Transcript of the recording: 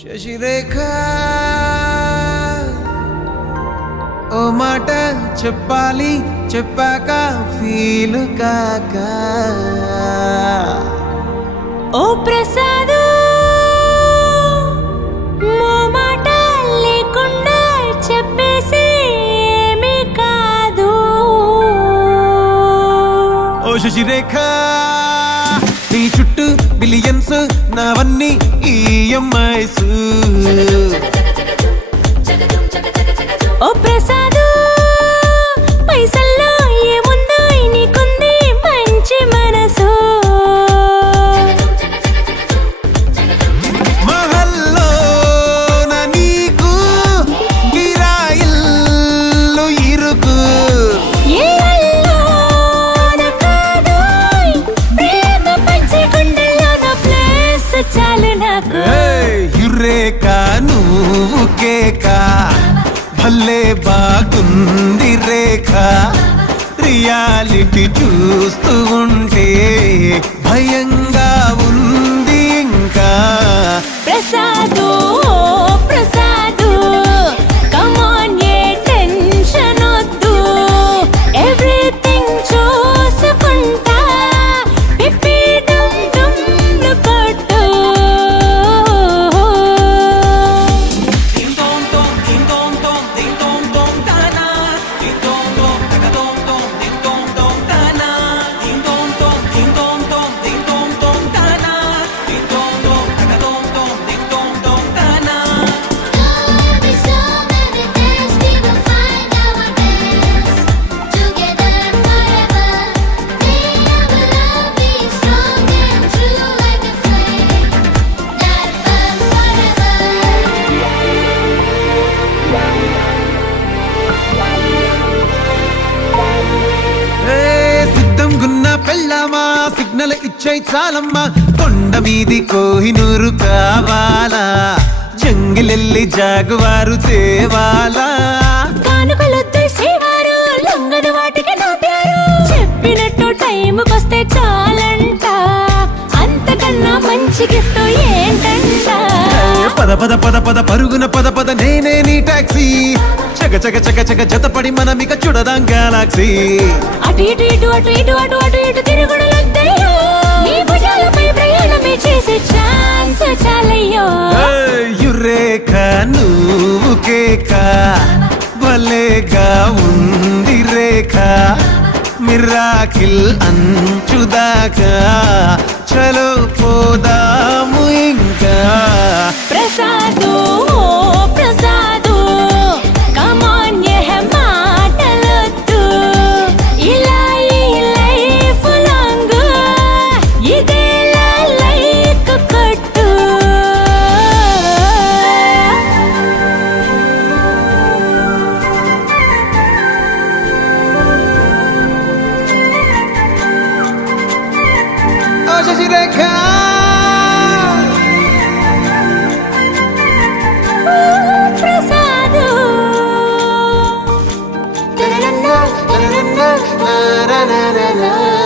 శశిరేఖ ఓ మాట చెప్పాలి చెప్పాక ఫీల్ కాక. ఓ ప్రసాదు మాట లేకుండా చెప్పేసి ఏమీ కాదు. ఓ శశిరేఖ నీ చుట్టూ బిలియన్స్ నావన్నీ ఈఎంఐస్ ఓ ప్రసాదు! నాకు యురేక నువ్వు కేక? భలే బాగుంది రేఖ. రియాలిటీ చూస్తూ ఉంటే భయంగా ఉంది ఇంకా. ప్రసాదు ఇచ్చే చాలమ్మా కొండ మీది కోహినూరు కావాలా? జంగిలెల్లి జాగువారు తేవాలా? కానుకలొద్దు శ్రీవారు లొంగని వాటికి నోటారు. చెప్పినట్టు టైంకొస్తే చాలంట. అంతకన్నా మంచి గిఫ్ట్ ఏంటంట? పద పద పద పద పరుగున పద పద నేనే నీ టాక్సీ. చక చక చక చక జతపడి మనమిక చూడదాం గెలాక్సీ అటు ఇటు ఇటు అటు ఇటు అటు అటు ఇటు తిరుగుడులొద్దయ్యో చాలయ్యో. యురేఖ నువ్వు కేక. భలేగా ఉంది రేఖ. మిరాకిల్ అంచుదాకా. చలో పోదాము ఇంకా. রেখা na na na na